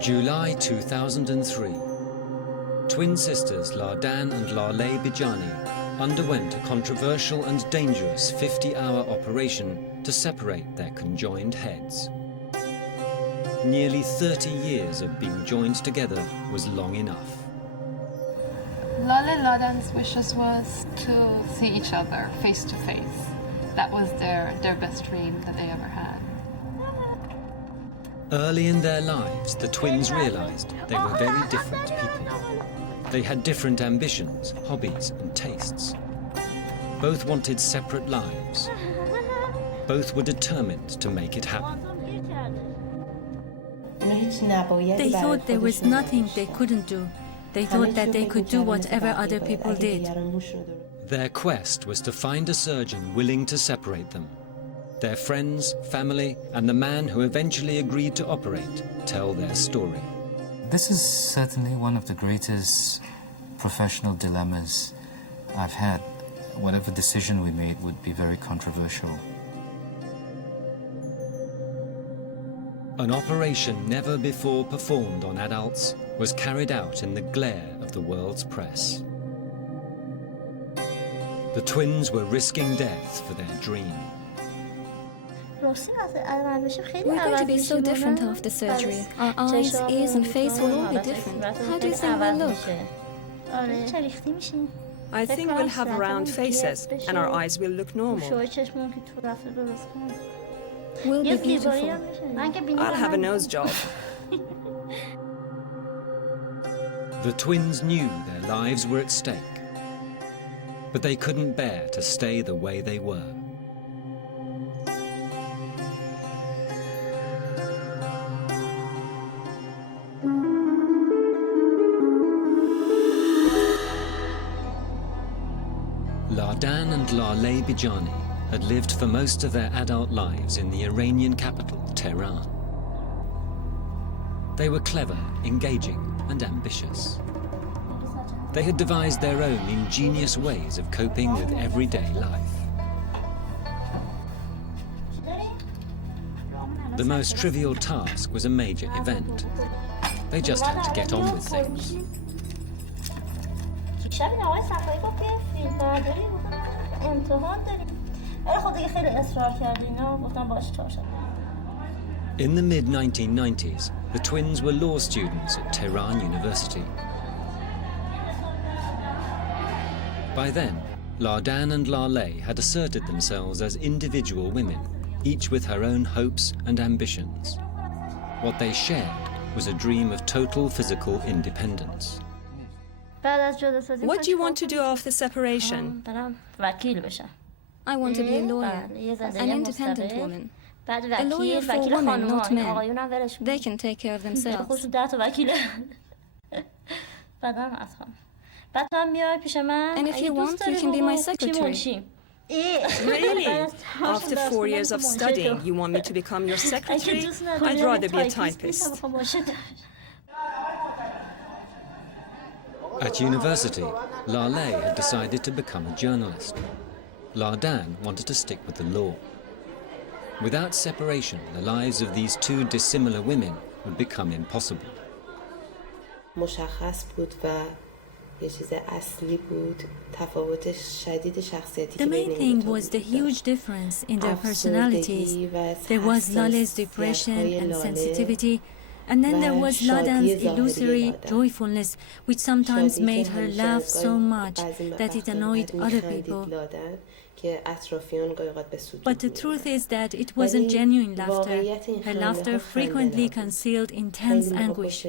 July 2003. Twin sisters Ladan and Laleh Bijani underwent a controversial and dangerous 50-hour operation to separate their conjoined heads. Nearly 30 years of being joined together was long enough. Laleh and Ladan's wishes was to see each other face to face. That was their best dream that they ever had. Early in their lives, the twins realized they were very different people. They had different ambitions, hobbies, and tastes. Both wanted separate lives. Both were determined to make it happen. They thought there was nothing they couldn't do. They thought that they could do whatever other people did. Their quest was to find a surgeon willing to separate them. Their friends, family, and the man who eventually agreed to operate tell their story. This is certainly one of the greatest professional dilemmas I've had. Whatever decision we made would be very controversial. An operation never before performed on adults was carried out in the glare of the world's press. The twins were risking death for their dream. We're going to be so different after surgery. Our eyes, ears and face will all be different. How do you think we'll look? I think we'll have round faces and our eyes will look normal. We'll be beautiful. I'll have a nose job. The twins knew their lives were at stake, but they couldn't bear to stay the way they were. Ladan and Laleh Bijani had lived for most of their adult lives in the Iranian capital, Tehran. They were clever, engaging, and ambitious. They had devised their own ingenious ways of coping with everyday life. The most trivial task was a major event. They just had to get on with things. In the mid-1990s, the twins were law students at Tehran University. By then, Ladan and Laleh had asserted themselves as individual women, each with her own hopes and ambitions. What they shared was a dream of total physical independence. What do you want to do after separation? I want to be a lawyer, an independent woman. A lawyer for women, not men. They can take care of themselves. And if you want, you can be my secretary. Really? After 4 years of studying, you want me to become your secretary? I'd rather be a typist. At university, Laleh had decided to become a journalist. Ladan wanted to stick with the law. Without separation, the lives of these two dissimilar women would become impossible. The main thing was the huge difference in their personalities. There was Laleh's depression and sensitivity, and then there was Ladan's illusory joyfulness, which sometimes made her laugh so much that it annoyed other people. But the truth is that it wasn't genuine laughter. Her laughter frequently concealed intense anguish.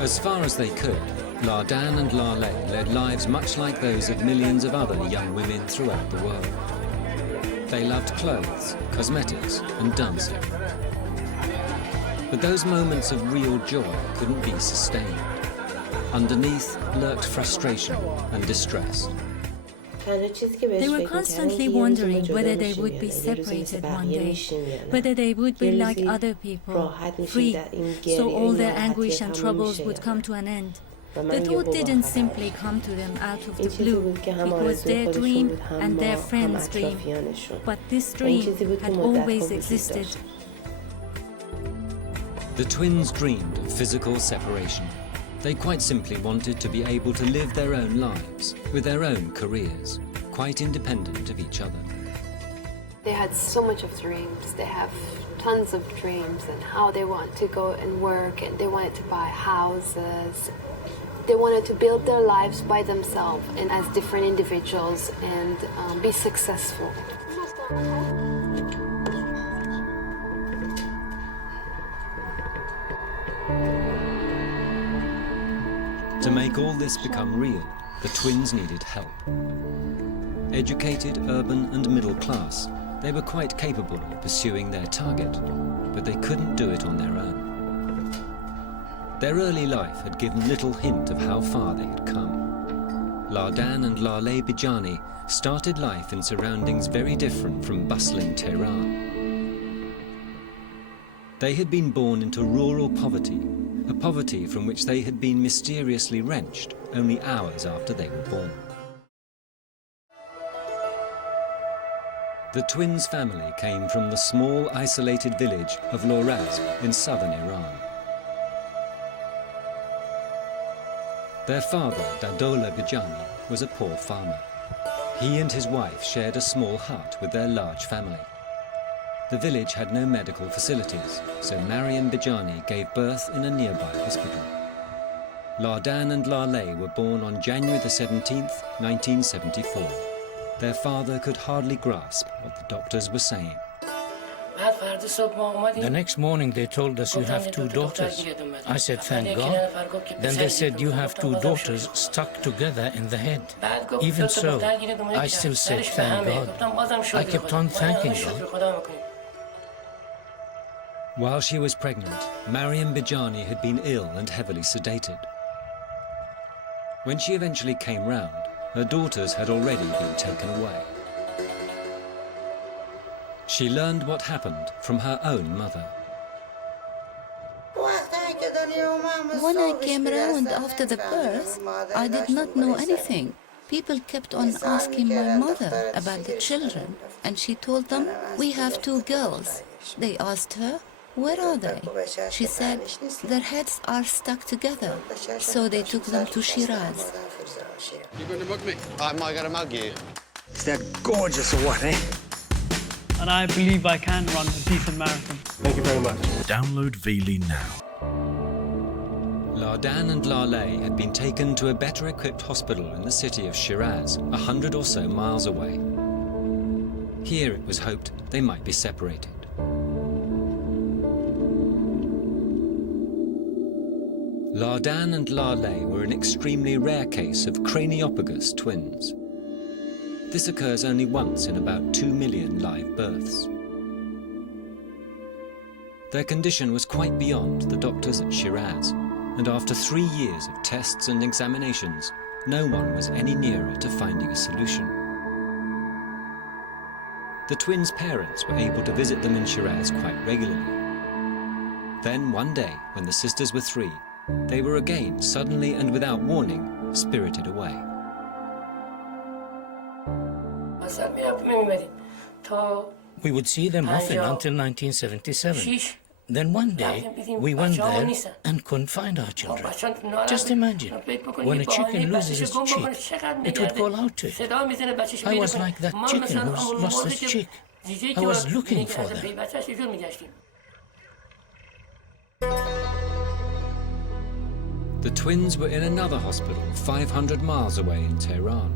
As far as they could, Ladan and Laleh led lives much like those of millions of other young women throughout the world. They loved clothes, cosmetics, and dancing. But those moments of real joy couldn't be sustained. Underneath lurked frustration and distress. They were constantly wondering whether they would be separated one day, whether they would be like other people, free, so all their anguish and troubles would come to an end. The thought didn't simply come to them out of the blue. It was their dream and their friend's dream. But this dream had always existed. The twins dreamed of physical separation. They quite simply wanted to be able to live their own lives, with their own careers, quite independent of each other. They had so much of dreams. They have tons of dreams and how they want to go and work, and they wanted to buy houses. They wanted to build their lives by themselves and as different individuals and be successful. To make all this become real, the twins needed help. Educated, urban and middle class, they were quite capable of pursuing their target, but they couldn't do it on their own. Their early life had given little hint of how far they had come. Ladan and Laleh Bijani started life in surroundings very different from bustling Tehran. They had been born into rural poverty, a poverty from which they had been mysteriously wrenched only hours after they were born. The twins' family came from the small, isolated village of Loraz in southern Iran. Their father, Ladan Bijani, was a poor farmer. He and his wife shared a small hut with their large family. The village had no medical facilities, so Maryam Bijani gave birth in a nearby hospital. Ladan and Laleh were born on January the 17th, 1974. Their father could hardly grasp what the doctors were saying. The next morning they told us you have 2 daughters. I said, thank God. Then they said you have 2 daughters stuck together in the head. Even so, I still said, thank God. I kept on thanking God. While she was pregnant, Maryam Bijani had been ill and heavily sedated. When she eventually came round, her daughters had already been taken away. She learned what happened from her own mother. When I came around after the birth, I did not know anything. People kept on asking my mother about the children, and she told them, we have 2 girls. They asked her, where are they? She said, their heads are stuck together, so they took them to Shiraz. You going to mug me? Am I going to mug you? Is that gorgeous or what, eh? And I believe I can run a decent marathon. Thank you very much. Download Veely now. Ladan and Laleh had been taken to a better equipped hospital in the city of Shiraz, 100 or so miles away. Here it was hoped they might be separated. Ladan and Laleh were an extremely rare case of craniopagus twins. This occurs only once in about 2 million live births. Their condition was quite beyond the doctors at Shiraz, and after 3 years of tests and examinations, no one was any nearer to finding a solution. The twins' parents were able to visit them in Shiraz quite regularly. Then one day, when the sisters were 3, they were again, suddenly and without warning, spirited away. We would see them often until 1977. Then one day, we went there and couldn't find our children. Just imagine, when a chicken loses its chick, it would call out to it. I was like that chicken who's lost its chick. I was looking for them. The twins were in another hospital 500 miles away in Tehran.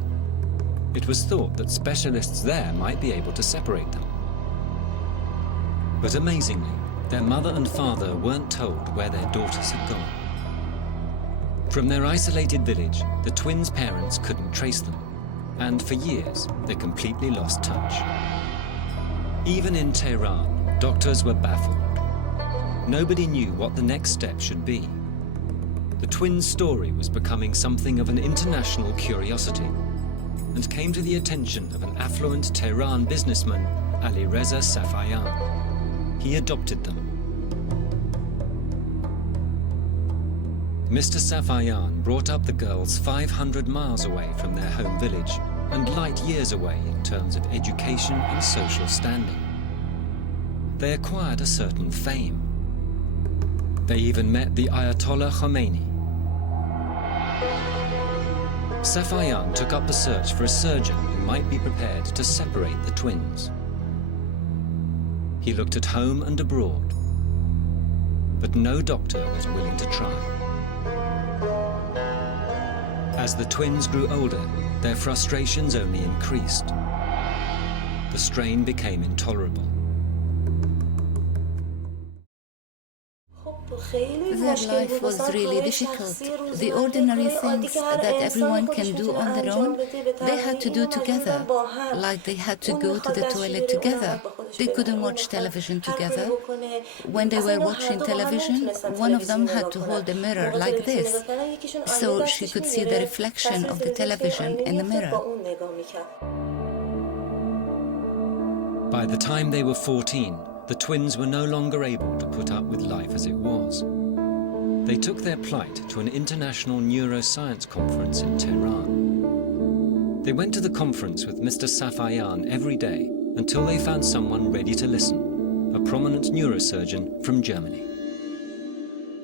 It was thought that specialists there might be able to separate them. But amazingly, their mother and father weren't told where their daughters had gone. From their isolated village, the twins' parents couldn't trace them, and for years they completely lost touch. Even in Tehran, doctors were baffled. Nobody knew what the next step should be. The twins' story was becoming something of an international curiosity and came to the attention of an affluent Tehran businessman, Ali Reza Safayan. He adopted them. Mr. Safayan brought up the girls 500 miles away from their home village and light years away in terms of education and social standing. They acquired a certain fame. They even met the Ayatollah Khomeini. Safayan took up the search for a surgeon who might be prepared to separate the twins. He looked at home and abroad, but no doctor was willing to try. As the twins grew older, their frustrations only increased. The strain became intolerable. Their life was really difficult. The ordinary things that everyone can do on their own, they had to do together. Like they had to go to the toilet together. They couldn't watch television together. When they were watching television, one of them had to hold a mirror like this, so she could see the reflection of the television in the mirror. By the time they were 14, the twins were no longer able to put up with life as it was. They took their plight to an international neuroscience conference in Tehran. They went to the conference with Mr. Safayan every day until they found someone ready to listen, a prominent neurosurgeon from Germany.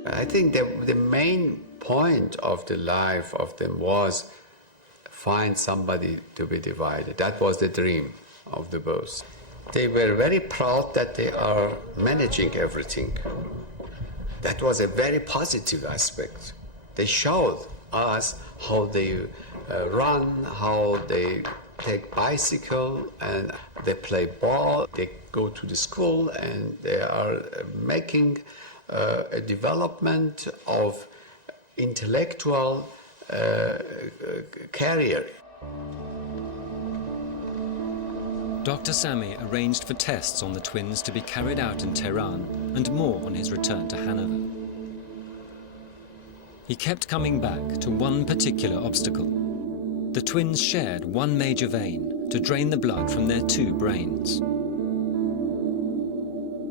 I think the main point of the life of them was find somebody to be divided. That was the dream of the both. They were very proud that they are managing everything. That was a very positive aspect. They showed us how they run, how they take bicycle, and they play ball. They go to the school, and they are making a development of intellectual career. Dr. Sami arranged for tests on the twins to be carried out in Tehran and more on his return to Hanover. He kept coming back to one particular obstacle. The twins shared one major vein to drain the blood from their two brains.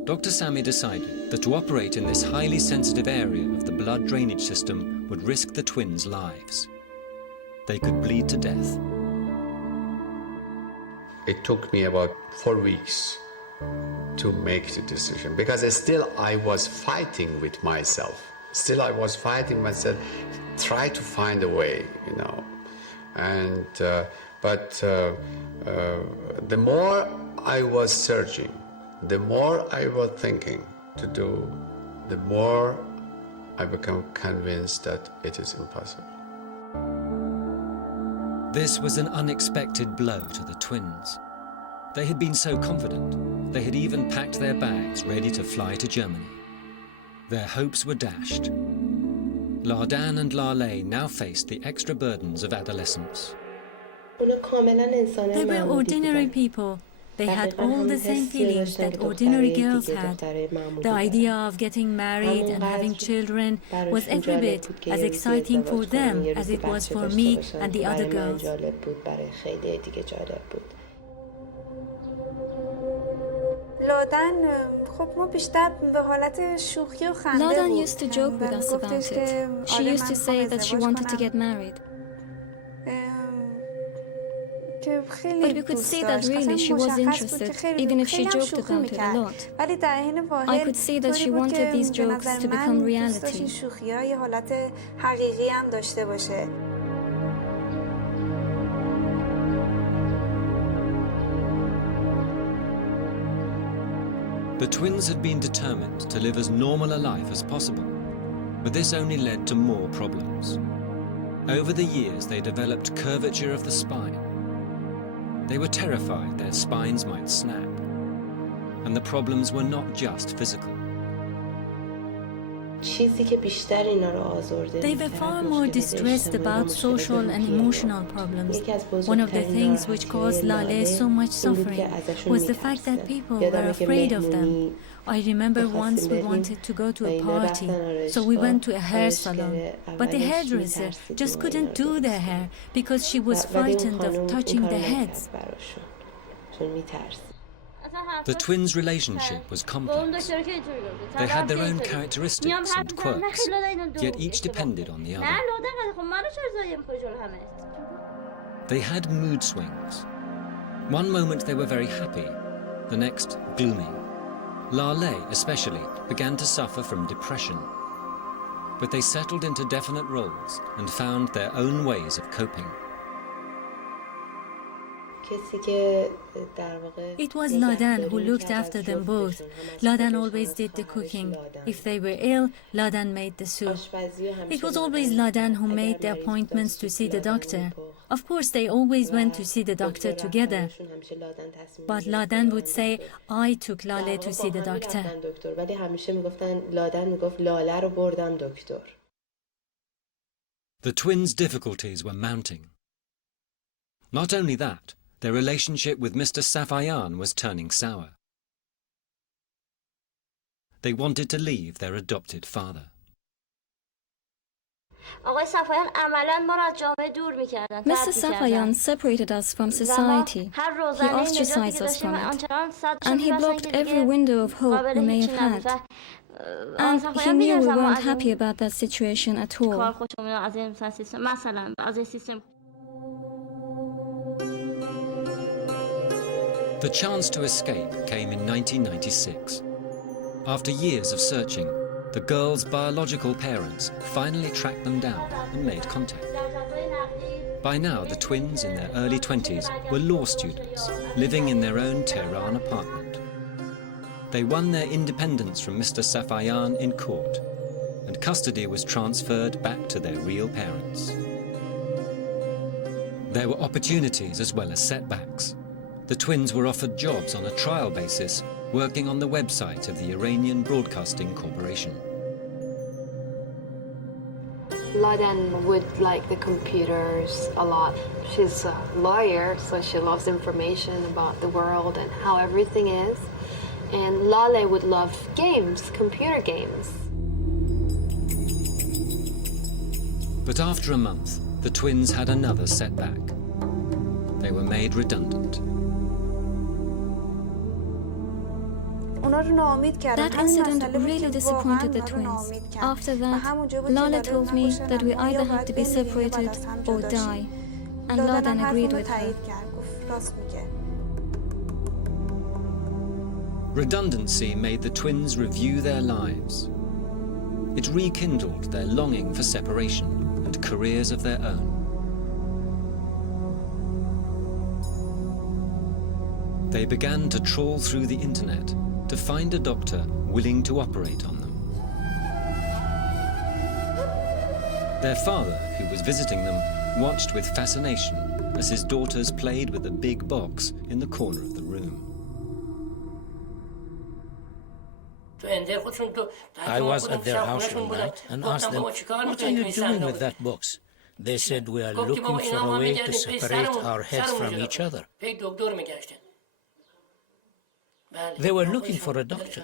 Dr. Sami decided that to operate in this highly sensitive area of the blood drainage system would risk the twins' lives. They could bleed to death. It took me about 4 weeks to make the decision, because still I was fighting with myself. Still I was fighting myself, try to find a way, you know. And but the more I was searching, the more I was thinking to do, the more I became convinced that it is impossible. This was an unexpected blow to the twins. They had been so confident, they had even packed their bags ready to fly to Germany. Their hopes were dashed. Ladan and Laleh now faced the extra burdens of adolescence. They were ordinary people. They had all the same feelings that ordinary girls had. The idea of getting married and having children was every bit as exciting for them as it was for me and the other girls. Ladan used to joke with us about it. She used to say that she wanted to get married. But we could see that really she was interested, even if she joked about it a lot. I could see that she wanted these jokes to become reality. The twins had been determined to live as normal a life as possible, but this only led to more problems. Over the years, they developed curvature of the spine. They were terrified their spines might snap, and the problems were not just physical. They were far more distressed about social and emotional problems. One of the things which caused Laleh so much suffering was the fact that people were afraid of them. I remember once we wanted to go to a party, so we went to a hair salon. But the hairdresser just couldn't do their hair because she was frightened of touching the heads. The twins' relationship was complex. They had their own characteristics and quirks, yet each depended on the other. They had mood swings. One moment they were very happy, the next gloomy. Laleh, especially, began to suffer from depression. But they settled into definite roles and found their own ways of coping. It was Ladan who looked after them both. Ladan always did the cooking. If they were ill, Ladan made the soup. It was always Ladan who made the appointments to see the doctor. Of course, they always went to see the doctor together. But Ladan would say, I took Laleh to see the doctor. The twins' difficulties were mounting. Not only that, their relationship with Mr. Safayan was turning sour. They wanted to leave their adopted father. Mr. Safayan separated us from society. He ostracized us from it. And he blocked every window of hope we may have had. And he knew we weren't happy about that situation at all. The chance to escape came in 1996. After years of searching, the girls' biological parents finally tracked them down and made contact. By now, the twins in their early 20s were law students, living in their own Tehran apartment. They won their independence from Mr. Safayan in court, and custody was transferred back to their real parents. There were opportunities as well as setbacks. The twins were offered jobs on a trial basis, working on the website of the Iranian Broadcasting Corporation. Ladan would like the computers a lot. She's a lawyer, so she loves information about the world and how everything is. And Laleh would love games, computer games. But after a month, the twins had another setback. They were made redundant. That incident really disappointed the twins. After that, Laleh told me that we either had to be separated or die, and Ladan agreed with her. Redundancy made the twins review their lives. It rekindled their longing for separation and careers of their own. They began to trawl through the internet to find a doctor willing to operate on them. Their father, who was visiting them, watched with fascination as his daughters played with a big box in the corner of the room. I was at their house one night and asked them, "What are you doing with that box?" They said, "We are looking for a way to separate our heads from each other." They were looking for a doctor.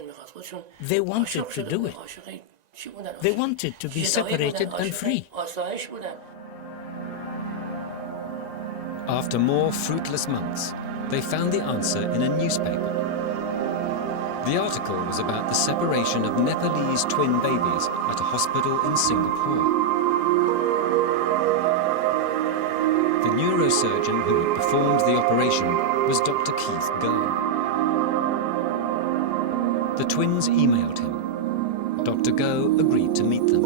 They wanted to do it. They wanted to be separated and free. After more fruitless months, they found the answer in a newspaper. The article was about the separation of Nepalese twin babies at a hospital in Singapore. The neurosurgeon who had performed the operation was Dr. Keith Goh. The twins emailed him. Dr. Goh agreed to meet them.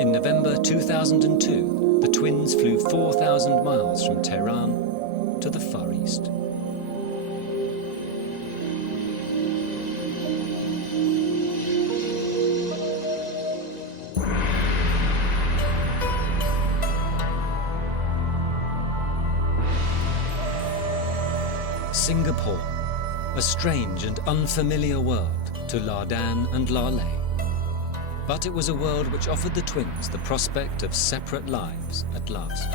In November 2002, the twins flew 4,000 miles from Tehran to the Far East. Singapore, a strange and unfamiliar world to Ladan and Laleh. But it was a world which offered the twins the prospect of separate lives at last.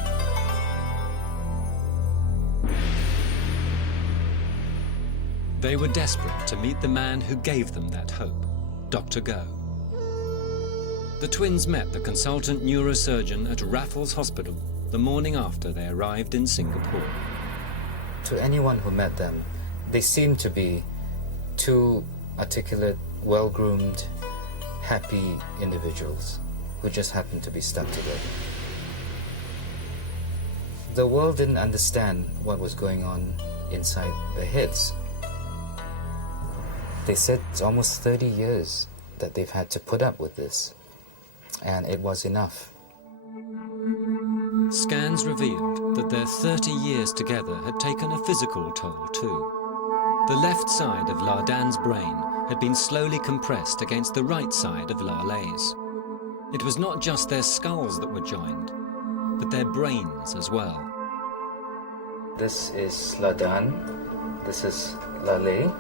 They were desperate to meet the man who gave them that hope, Dr. Goh. The twins met the consultant neurosurgeon at Raffles Hospital the morning after they arrived in Singapore. To anyone who met them, They seem to be two articulate, well-groomed, happy individuals who just happen to be stuck together. The world didn't understand what was going on inside their heads. They said it's almost 30 years that they've had to put up with this, and it was enough. Scans revealed that their 30 years together had taken a physical toll too. The left side of Ladan's brain had been slowly compressed against the right side of Laleh's. It was not just their skulls that were joined, but their brains as well. This is Ladan, this is Laleh,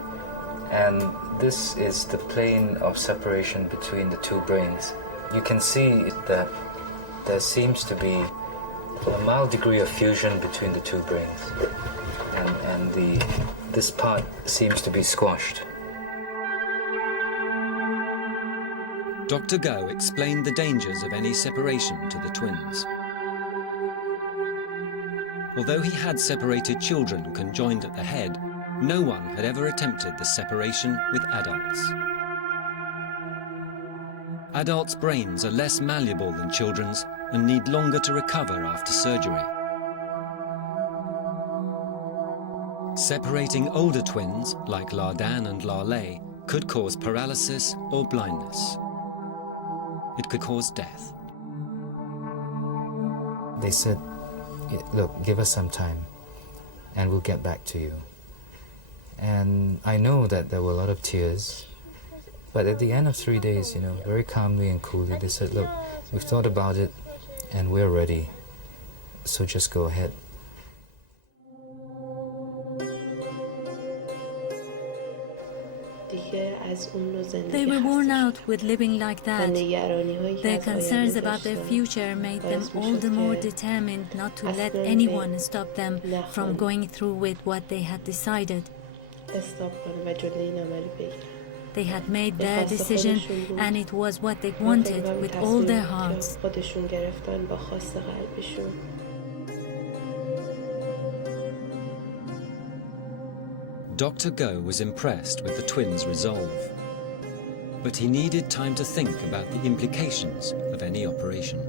and this is the plane of separation between the two brains. You can see that there seems to be a mild degree of fusion between the two brains, and this part seems to be squashed. Dr. Go explained the dangers of any separation to the twins. Although he had separated children conjoined at the head, no one had ever attempted the separation with adults. Adults' brains are less malleable than children's and need longer to recover after surgery. Separating older twins, like Ladan and Laleh, could cause paralysis or blindness. It could cause death. They said, look, give us some time and we'll get back to you. And I know that there were a lot of tears, but at the end of 3 days, very calmly and coolly, they said, look, we've thought about it and we're ready, so just go ahead. They were worn out with living like that. Their concerns about their future made them all the more determined not to let anyone stop them from going through with what they had decided. They had made their decision, and it was what they wanted with all their hearts. Dr. Go was impressed with the twins' resolve, but he needed time to think about the implications of any operation.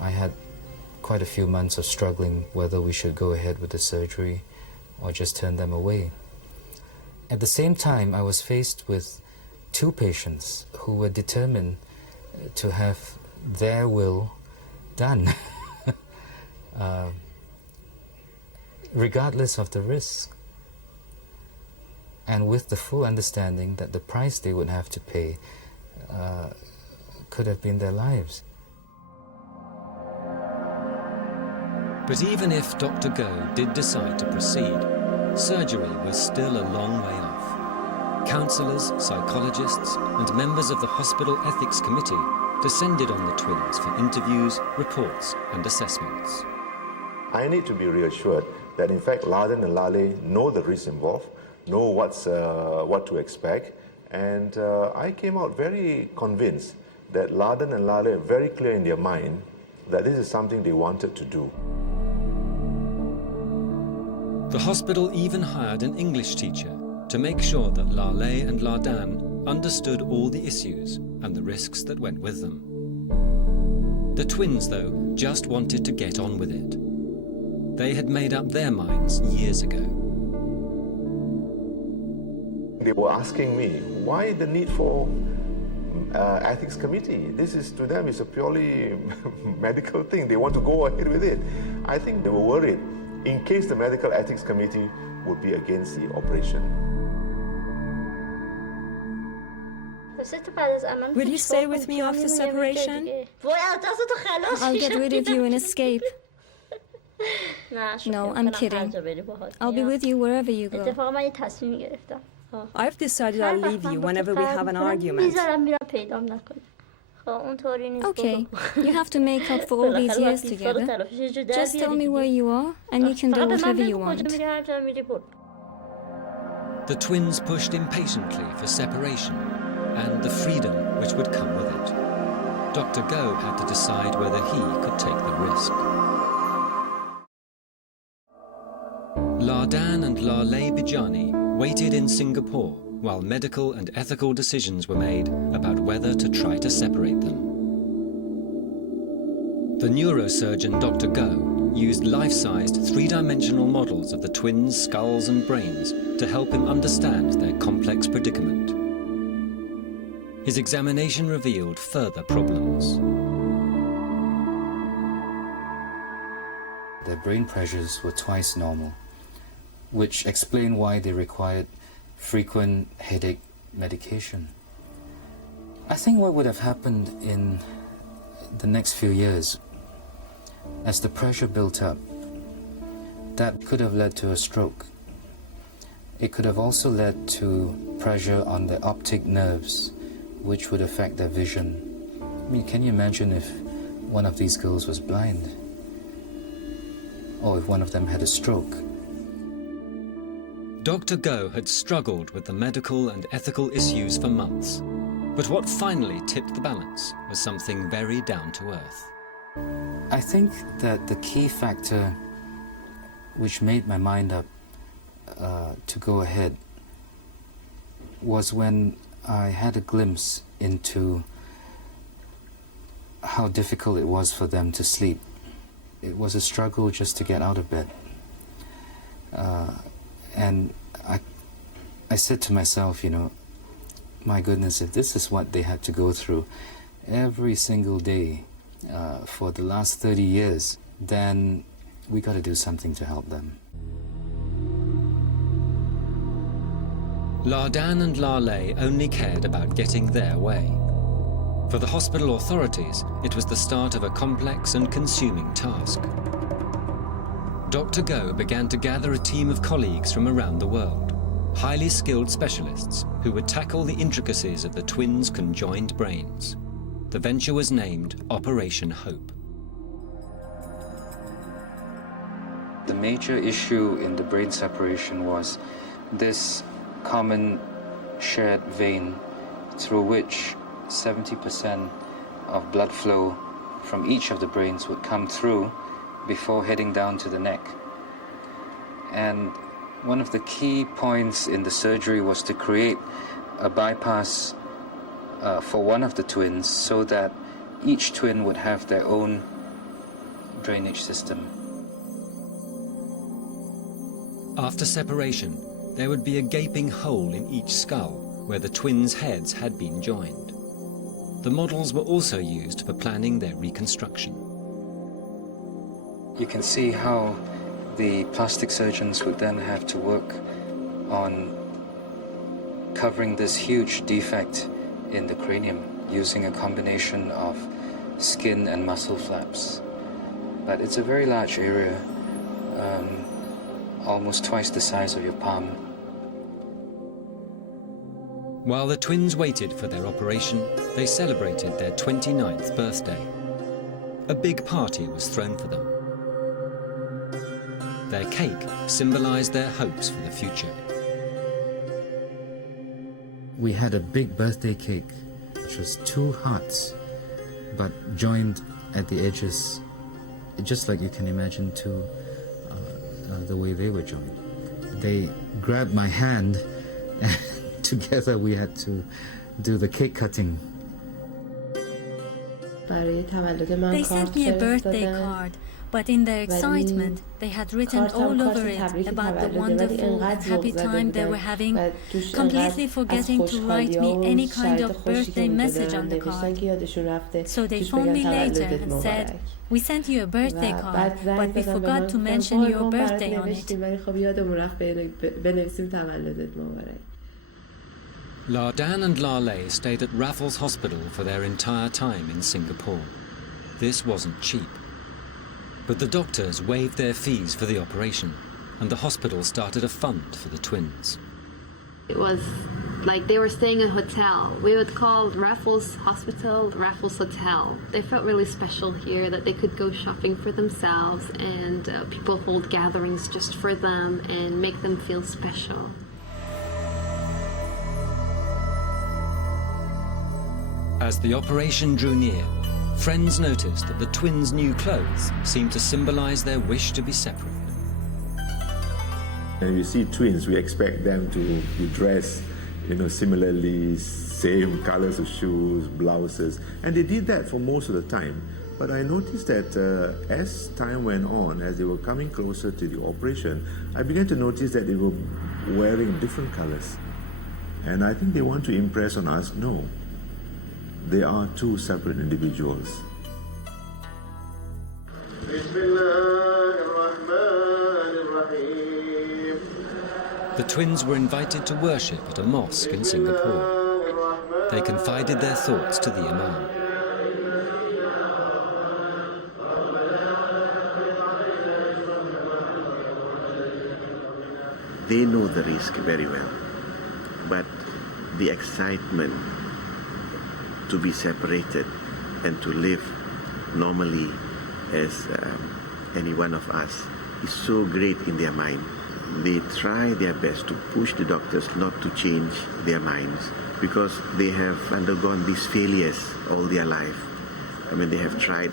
I had quite a few months of struggling whether we should go ahead with the surgery or just turn them away. At the same time, I was faced with two patients who were determined to have their will done, regardless of the risk, and with the full understanding that the price they would have to pay could have been their lives. But even if Dr. Go did decide to proceed, surgery was still a long way off. Counsellors, psychologists, and members of the hospital ethics committee descended on the twins for interviews, reports, and assessments. I need to be reassured that in fact Ladan and Laleh know the risks involved, know what to expect, and I came out very convinced that Ladan and Laleh are very clear in their mind that this is something they wanted to do. The hospital even hired an English teacher to make sure that Laleh and Ladan understood all the issues and the risks that went with them. The twins, though, just wanted to get on with it. They had made up their minds years ago. They were asking me, why the need for ethics committee? This is, to them, is a purely medical thing. They want to go ahead with it. I think they were worried in case the medical ethics committee would be against the operation. Will you stay with me after separation? I'll get rid of you and escape. No, I'm kidding. I'll be with you wherever you go. I've decided I'll leave you whenever we have an argument. Okay, you have to make up for all these years together. Just tell me where you are, and you can do whatever you want. The twins pushed impatiently for separation and the freedom which would come with it. Dr. Go had to decide whether he could take the risk. Ladan and Laleh Bijani waited in Singapore while medical and ethical decisions were made about whether to try to separate them. The neurosurgeon Dr. Go used life-sized three-dimensional models of the twins' skulls and brains to help him understand their complex predicament. His examination revealed further problems. Their brain pressures were twice normal, which explained why they required frequent headache medication. I think what would have happened in the next few years, as the pressure built up, that could have led to a stroke. It could have also led to pressure on the optic nerves, which would affect their vision. I mean, can you imagine if one of these girls was blind? Or if one of them had a stroke? Dr. Go had struggled with the medical and ethical issues for months, but what finally tipped the balance was something very down to earth. I think that the key factor which made my mind up to go ahead was when I had a glimpse into how difficult it was for them to sleep. It was a struggle just to get out of bed. And I said to myself, you know, my goodness, if this is what they had to go through every single day for the last 30 years, then we got to do something to help them. Ladan and Laleh only cared about getting their way. For the hospital authorities, it was the start of a complex and consuming task. Dr. Go began to gather a team of colleagues from around the world, highly skilled specialists who would tackle the intricacies of the twins' conjoined brains. The venture was named Operation Hope. The major issue in the brain separation was this common shared vein through which 70% of blood flow from each of the brains would come through before heading down to the neck. And one of the key points in the surgery was to create a bypass for one of the twins so that each twin would have their own drainage system. After separation, there would be a gaping hole in each skull where the twins' heads had been joined. The models were also used for planning their reconstruction. You can see how the plastic surgeons would then have to work on covering this huge defect in the cranium using a combination of skin and muscle flaps. But it's a very large area, almost twice the size of your palm. While the twins waited for their operation, they celebrated their 29th birthday. A big party was thrown for them. Their cake symbolized their hopes for the future. We had a big birthday cake, which was 2 hearts, but joined at the edges, just like you can imagine the way they were joined. They grabbed my hand, and together we had to do the cake cutting. They sent me a birthday card, but in their excitement, they had written all over it about the wonderful and happy time they were having, completely forgetting to write me any kind of birthday message on the card. So they phoned me later and said, "We sent you a birthday card, but we forgot to mention your birthday on it." Ladan and Laleh stayed at Raffles Hospital for their entire time in Singapore. This wasn't cheap. But the doctors waived their fees for the operation, and the hospital started a fund for the twins. It was like they were staying in a hotel. We would call Raffles Hospital Raffles Hotel. They felt really special here, that they could go shopping for themselves, and people hold gatherings just for them and make them feel special. As the operation drew near, friends noticed that the twins' new clothes seemed to symbolize their wish to be separate. And we see twins, we expect them to be dressed, similarly, same colors of shoes, blouses, and they did that for most of the time. But I noticed that as time went on, as they were coming closer to the operation, I began to notice that they were wearing different colors. And I think they want to impress on us, no, they are two separate individuals. The twins were invited to worship at a mosque in Singapore. They confided their thoughts to the Imam. They know the risk very well, but the excitement to be separated and to live normally as any one of us is so great in their mind. They try their best to push the doctors not to change their minds because they have undergone these failures all their life. I mean, they have tried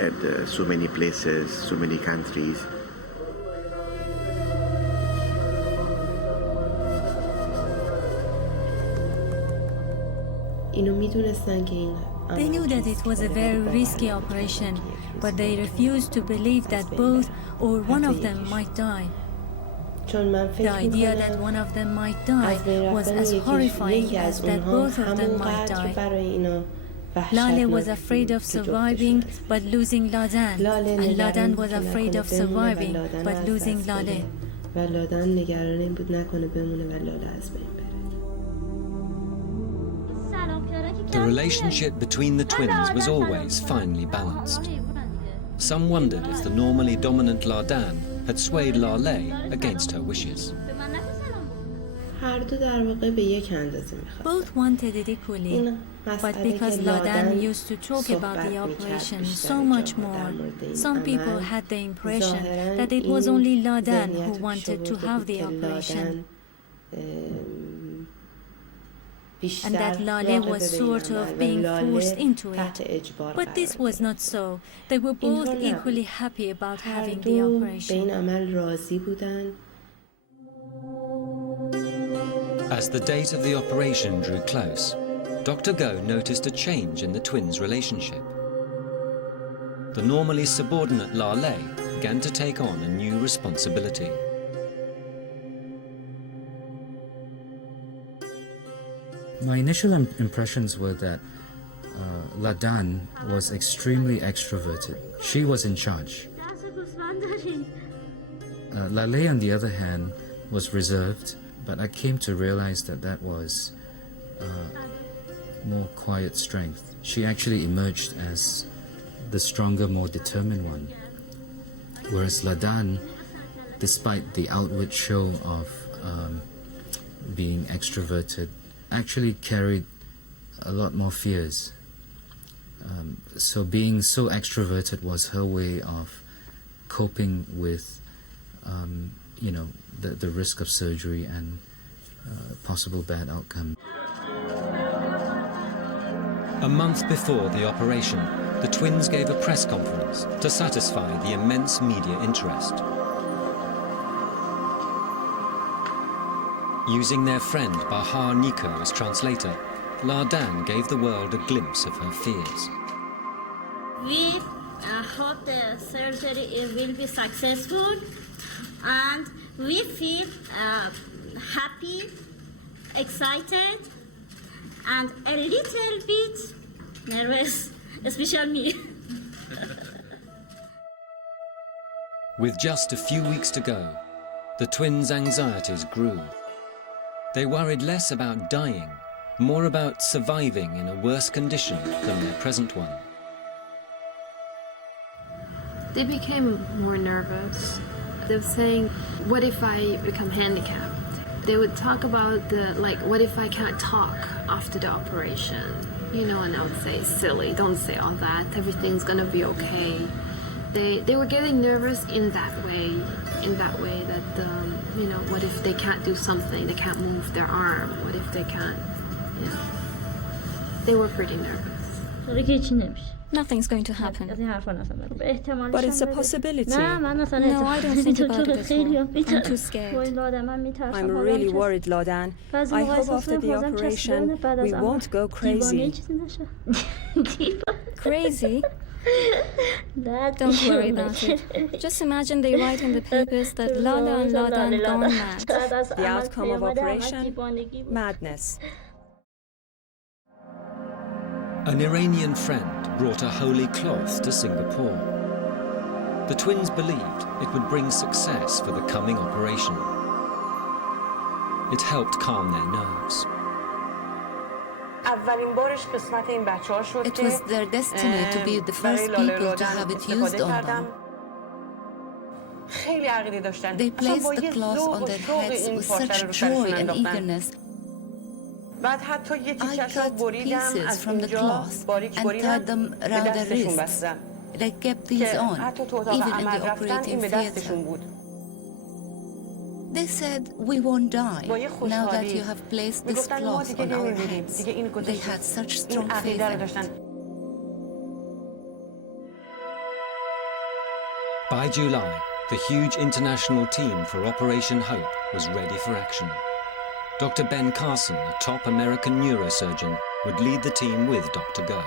at so many places, so many countries. They knew that it was a very risky operation, but they refused to believe that both or one of them might die. The idea that one of them might die was as horrifying as that both of them might die. Laleh was afraid of surviving but losing Ladan, and Ladan was afraid of surviving but losing Laleh. The relationship between the twins was always finely balanced. Some wondered if the normally dominant Ladan had swayed Laleh against her wishes. Both wanted it equally, but because Ladan used to talk about the operation so much more, some people had the impression that it was only Ladan who wanted to have the operation, and that Laleh was sort of being forced into it. But this was not so. They were both equally happy about having the operation. As the date of the operation drew close, Dr. Go noticed a change in the twins' relationship. The normally subordinate Laleh began to take on a new responsibility. My initial impressions were that Ladan was extremely extroverted. She was in charge. Laleh, on the other hand, was reserved, but I came to realize that that was more quiet strength. She actually emerged as the stronger, more determined one. Whereas Ladan, despite the outward show of being extroverted, actually carried a lot more fears. So being so extroverted was her way of coping with, the risk of surgery and possible bad outcome. A month before the operation, the twins gave a press conference to satisfy the immense media interest. Using their friend Bahar Nico as translator, Ladan gave the world a glimpse of her fears. We hope the surgery will be successful, and we feel happy, excited, and a little bit nervous, especially me. With just a few weeks to go, the twins' anxieties grew. They worried less about dying, more about surviving in a worse condition than their present one. They became more nervous. They were saying, what if I become handicapped? They would talk about what if I can't talk after the operation? And I would say, silly, don't say all that, everything's gonna be okay. They were getting nervous in that way that, what if they can't do something, they can't move their arm, what if they can't, They were pretty nervous. Nothing's going to happen. But it's a possibility. No, I don't think about it at all. I'm too scared. I'm really worried, Ladan. I hope after the operation we won't go crazy. Crazy? Don't worry about it. Just imagine they write in the papers that Laleh and Ladan gone mad. The outcome of operation? Madness. An Iranian friend brought a holy cloth to Singapore. The twins believed it would bring success for the coming operation. It helped calm their nerves. It was their destiny to be the first people to have it used on them. They placed the cloth on their heads with such joy and eagerness. I cut pieces from the cloth and tied them around their wrists. They kept these on, even in the operating theatre. They said, we won't die, now that you have placed this cloth on our heads. They had such strong faith in it. By July, the huge international team for Operation Hope was ready for action. Dr. Ben Carson, a top American neurosurgeon, would lead the team with Dr. Go.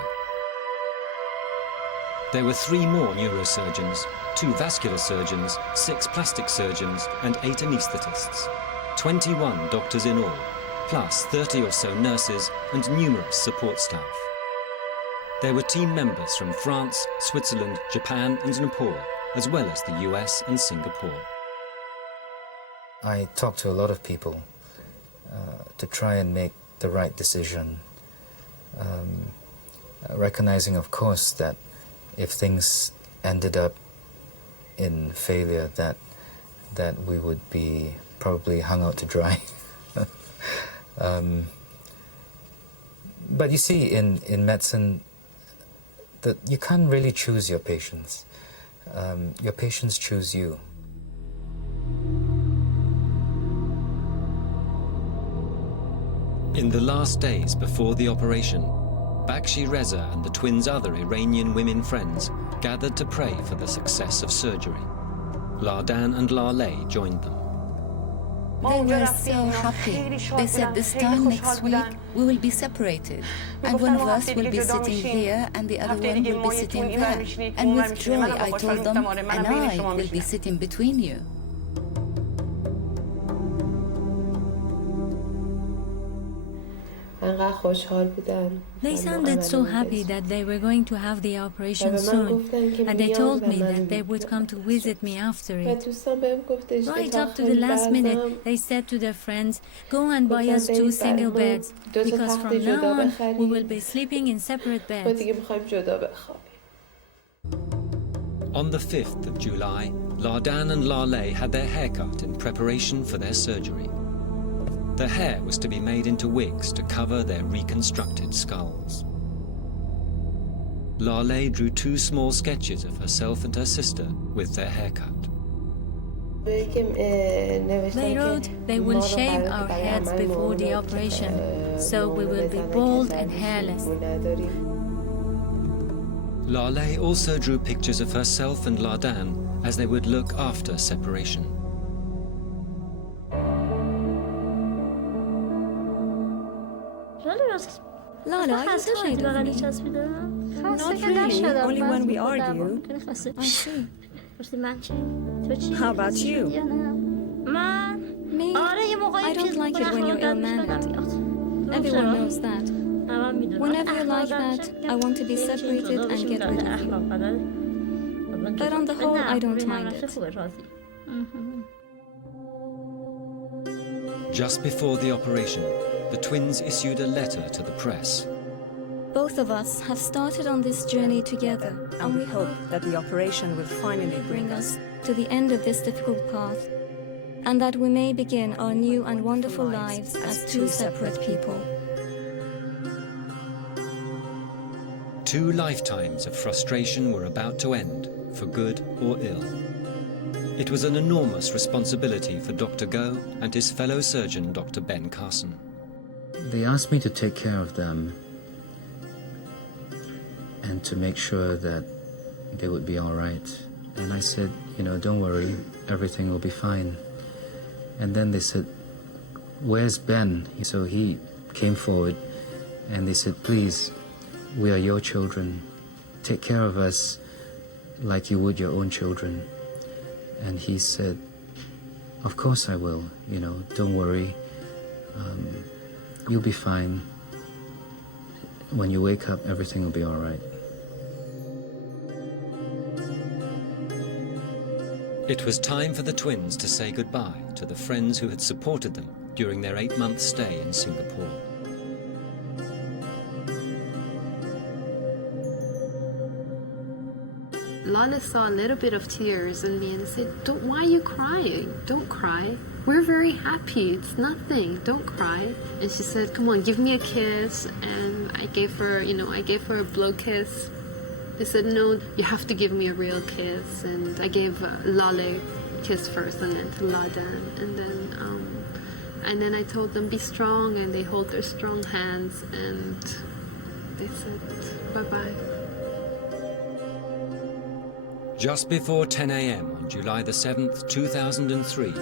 There were 3 more neurosurgeons, 2 vascular surgeons, 6 plastic surgeons, and 8 anaesthetists. 21 doctors in all, plus 30 or so nurses and numerous support staff. There were team members from France, Switzerland, Japan, and Nepal, as well as the US and Singapore. I talked to a lot of people to try and make the right decision, recognizing, of course, that if things ended up in failure, that we would be probably hung out to dry. But you see, in medicine, that you can't really choose your patients. Your patients choose you. In the last days before the operation, Bakshi Reza and the twins' other Iranian women friends gathered to pray for the success of surgery. Ladan and Laleh joined them. They were so happy. They said this time next week we will be separated. And one of us will be sitting here and the other one will be sitting there. And with joy I told them, and I will be sitting between you. They sounded so happy that they were going to have the operation soon, and they told me that they would come to visit me after it. Right up to the last minute, they said to their friends, "Go and buy us 2 single beds, because from now on we will be sleeping in separate beds." On the 5th of July, Ladan and Laleh had their haircut in preparation for their surgery. The hair was to be made into wigs to cover their reconstructed skulls. Laleh drew 2 small sketches of herself and her sister with their haircut. They wrote, "They will shave our heads before the operation, so we will be bald and hairless." Laleh also drew pictures of herself and Ladan as they would look after separation. Lala, are you tired of me? Not really, only when we argue. I see. How about you? Me? I don't like it when you're ill-mannered. Everyone knows that. Whenever you're like that, I want to be separated and get rid of you. But on the whole, I don't mind it. Just before the operation, the twins issued a letter to the press. Both of us have started on this journey together, And we hope that the operation will finally bring us to the end of this difficult path, and that we may begin our new and wonderful lives as 2 separate people. 2 lifetimes of frustration were about to end, for good or ill. It was an enormous responsibility for Dr. Go and his fellow surgeon, Dr. Ben Carson. They asked me to take care of them and to make sure that they would be all right. And I said, you know, don't worry, everything will be fine. And then they said, where's Ben? So he came forward and they said, please, we are your children. Take care of us like you would your own children. And he said, of course I will, you know, don't worry. You'll be fine. When you wake up, everything will be all right. It was time for the twins to say goodbye to the friends who had supported them during their 8-month stay in Singapore. Laleh saw a little bit of tears in me and said, why are you crying? Don't cry. We're very happy. It's nothing. Don't cry. And she said, come on, give me a kiss. And I gave her, a blow kiss. I said, no, you have to give me a real kiss. And I gave Laleh a kiss first and then to Ladan. And then I told them, be strong. And they hold their strong hands and they said, bye-bye. Just before 10 a.m. on July the 7th, 2003,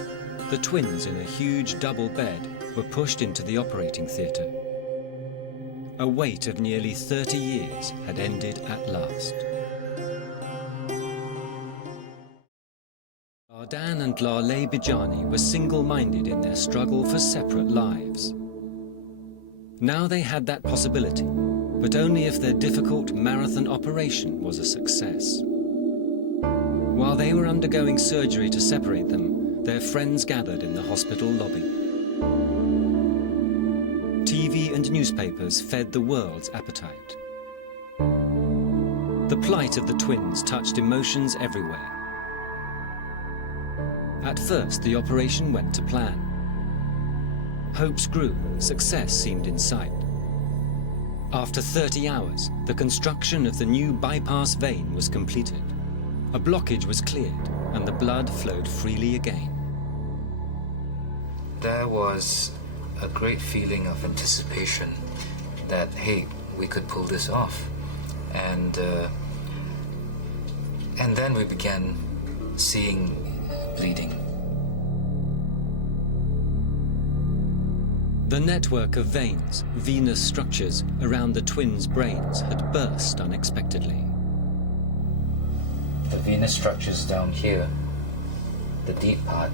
the twins in a huge double bed were pushed into the operating theatre. A wait of nearly 30 years had ended at last. Ladan and Laleh Bijani were single-minded in their struggle for separate lives. Now they had that possibility, but only if their difficult marathon operation was a success. While they were undergoing surgery to separate them, their friends gathered in the hospital lobby. TV and newspapers fed the world's appetite. The plight of the twins touched emotions everywhere. At first, the operation went to plan. Hopes grew, success seemed in sight. After 30 hours, the construction of the new bypass vein was completed. A blockage was cleared, and the blood flowed freely again. There was a great feeling of anticipation that, hey, we could pull this off. And then we began seeing bleeding. The network of veins, venous structures around the twins' brains had burst unexpectedly. The venous structures down here, the deep part,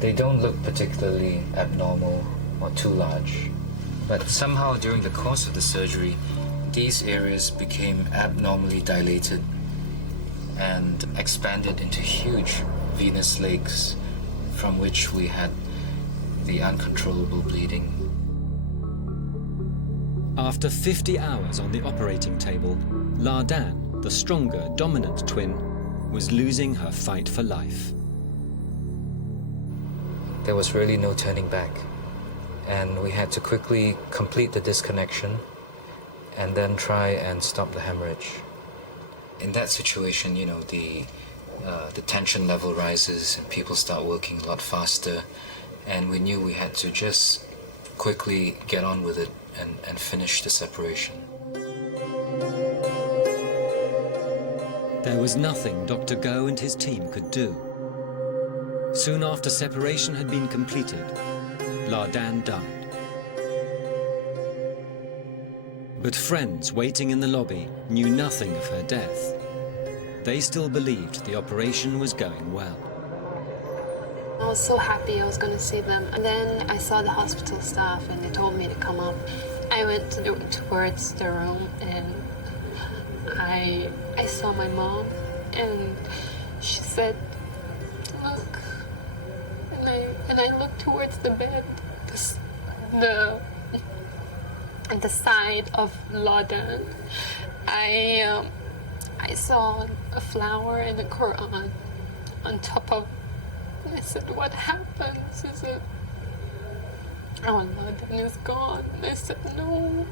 they don't look particularly abnormal or too large. But somehow during the course of the surgery, these areas became abnormally dilated and expanded into huge venous lakes from which we had the uncontrollable bleeding. After 50 hours on the operating table, Ladan, the stronger, dominant twin, was losing her fight for life. There was really no turning back, and we had to quickly complete the disconnection and then try and stop the hemorrhage. In that situation, you know, the tension level rises and people start working a lot faster, and we knew we had to just quickly get on with it and finish the separation. There was nothing Dr. Go and his team could do. Soon after separation had been completed, Ladan died. But friends waiting in the lobby knew nothing of her death. They still believed the operation was going well. I was so happy I was going to see them. And then I saw the hospital staff and they told me to come up. I went towards the room and I saw my mom and she said, look. And I looked towards the bed, the side of Ladan. I saw a flower and a Quran on top of. I said, what happens? Is it? Oh, Ladan is gone. And I said, no.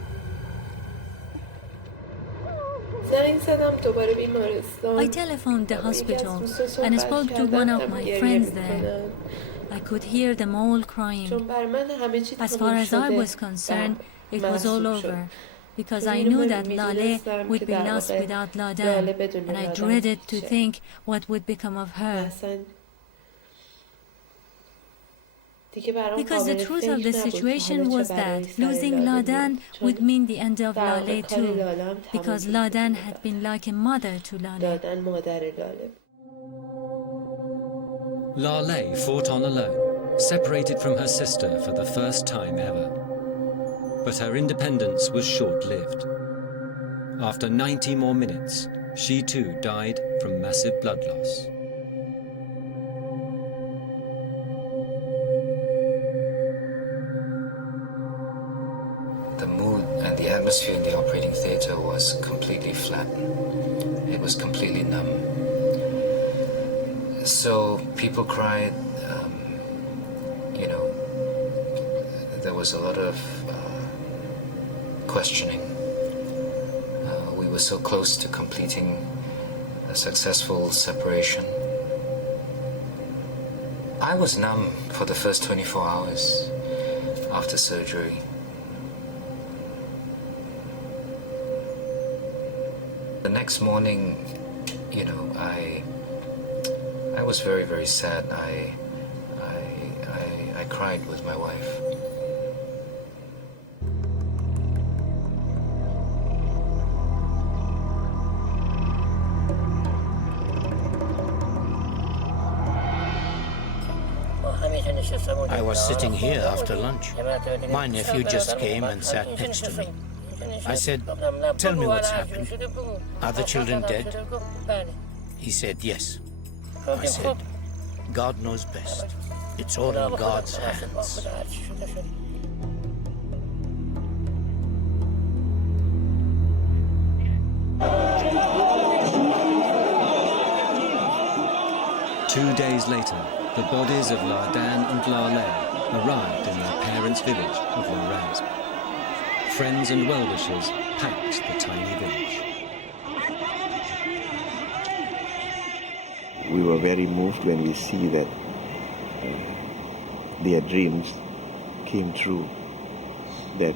I telephoned the hospital and spoke to one of my friends there. I could hear them all crying. As far as I was concerned, it was all over. because I knew that Laleh would be lost without Ladan, and I dreaded to think what would become of her. Because the truth of the situation was that losing Ladan would mean the end of Laleh too, because Ladan had been like a mother to Laleh. Laleh fought on alone, separated from her sister for the first time ever. But her independence was short-lived. After 90 more minutes, she too died from massive blood loss. The mood and the atmosphere in the operating theatre was completely flat. It was completely numb. So people cried, there was a lot of questioning. We were so close to completing a successful separation. I was numb for the first 24 hours after surgery. The next morning, I was very, very sad. I cried with my wife. I was sitting here after lunch. My nephew just came and sat next to me. I said, "Tell me what's happened. Are the children dead?" He said, "Yes." I said, "God knows best. It's all in God's hands." Two days later, the bodies of Ladan and Laleh arrived in their parents' village of Laraz. Friends and well-wishers packed the tiny village. We were very moved when we see that their dreams came true, that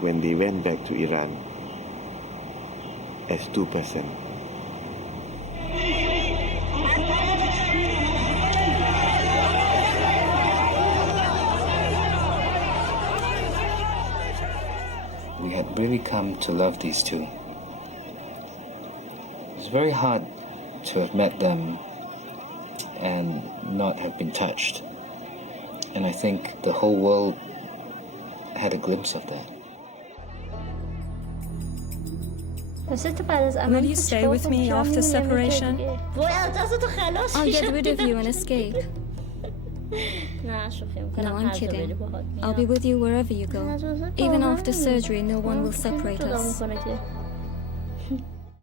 when they went back to Iran as 2%, we had really come to love these two. It's very hard to have met them and not have been touched. And I think the whole world had a glimpse of that. Will you stay with me after separation? I'll get rid of you and escape. No, I'm kidding. I'll be with you wherever you go. Even after surgery, no one will separate us.